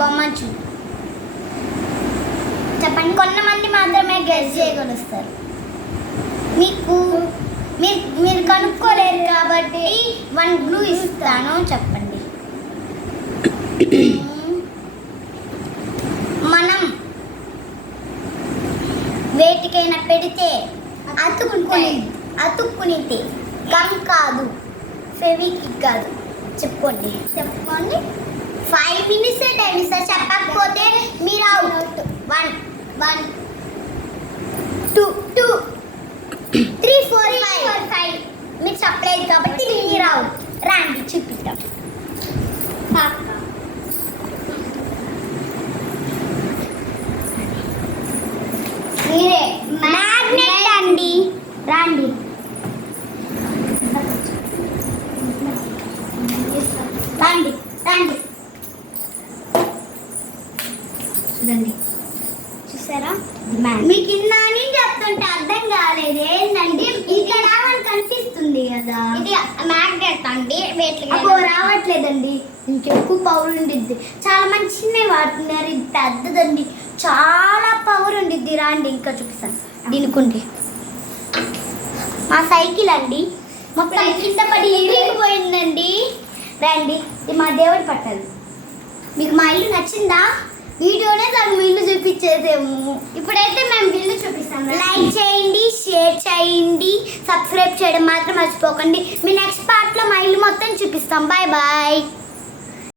బొమ్మ చెప్పండి. కొంతమంది మాత్రమే గెస్ చేయగలుస్తారు. మీరు కనుక్కోలేరు కాబట్టి 1 బ్లూ ఇస్తాను. చెప్పండి. మనం వేటికైనా పెడితే అతుక్కునితే గమ్ కాదు, ఫెవిక్విక్ కాదు. చెప్పుకోండి 5 minutes టైం ఇస్తా. చెప్పకపోతే మీరు అవుట్. 1 1 2 2 3 4 5 మీరు చెప్పలేదు కాబట్టి మీరు అవుట్. రండి చూపిద్దాం. మీరే మ్యాగ్నెట్ అండి. రండి. రండి రండి చూడండి. చూసారా? మీకు ఇన్నాని చెప్తుంటే అర్థం కాలేదు ఏంటండి? ఇక్కడ మనకు కనిపిస్తుంది కదా, ఇది మ్యాగ్నెట్ అండి. అబ్బో రావట్లేదండి. ఇంకెక్కువ పవర్ ఉండిద్ది. చాలా మంది చిన్నవి వాడుతున్నారు. ఇది పెద్దదండి, చాలా పవర్ ఉండిద్ది. రాండి ఇంకా చూపిస్తాను. దీనికి మా సైకిల్ అండి మొత్తం కింద పడి ఇరిగిపోయిందండి. రండి, ఇది మా దేవుడి పట్టాలి. మీకు మా ఇల్లు నచ్చిందా? వీడియోనే దాని మీ ఇల్లు చూపించేదేమో. ఇప్పుడైతే మేము ఇల్లు చూపిస్తాము. లైక్ చేయండి, షేర్ చేయండి, సబ్స్క్రైబ్ చేయడం మాత్రం మర్చిపోకండి. మీ నెక్స్ట్ పార్ట్లో మా ఇల్లు మొత్తం చూపిస్తాం. Bye bye.